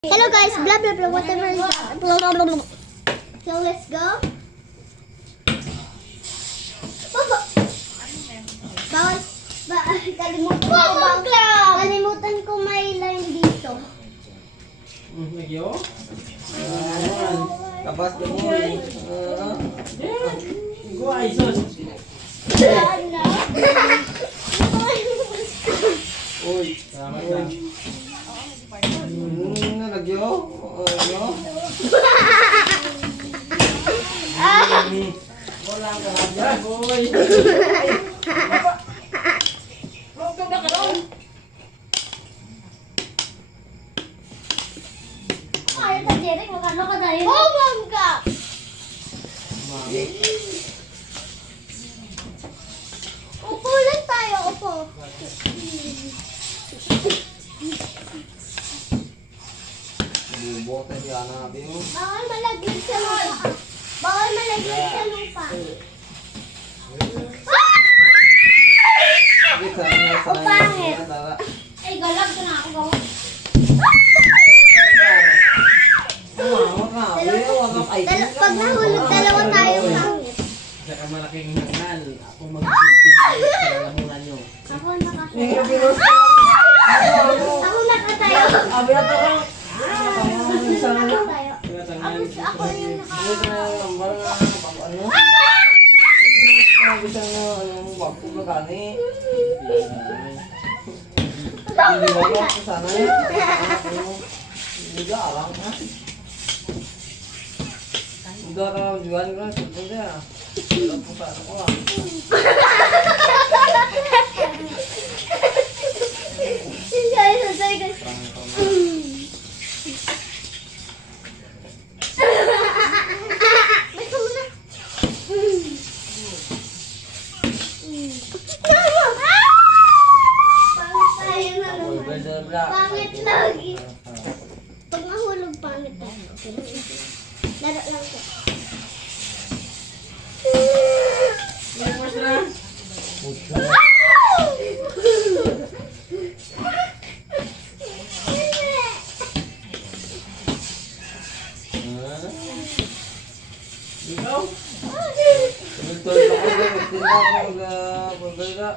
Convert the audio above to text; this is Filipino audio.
Hello guys, blah blah blah, whatever is that. Blah, blah, blah, blah. So let's go. Papa. Bawal. Kalimutan ko may line dito. Nagyo? Kabas ka mo eh. Iguay, sus. Uy, tama ka. Nagyo? Ano? Wala ka na dyan, uy. Upo lang tayo, upo. Bubuo tayo yan natin. Bawal malaglag sa lupa. Bawal malaglag sa lupa. Pangit. Ay, galag ko na ako gawa. Pag nahulog, dalawa tayong pangit. Sa kamalaking hangal, ako mag-silping sa lamungan nyo. Ako nakatayo. Abi na to ka. Nakatayo. Ako yung nakatayo. Bisa na anong wagpo na kani. Hindi ba yun ako sana eh? Hindi ka alam ha? Hindi ka alam juan ko lang sulpon siya. Alam po sana ko ah. Sorry guys. May sumuna. Pangit lagi. Pag mahulog, pangit tayo. Laro lang ko. Ikaw? Tuloy ako ba? Magtinda ako mag-burger ka.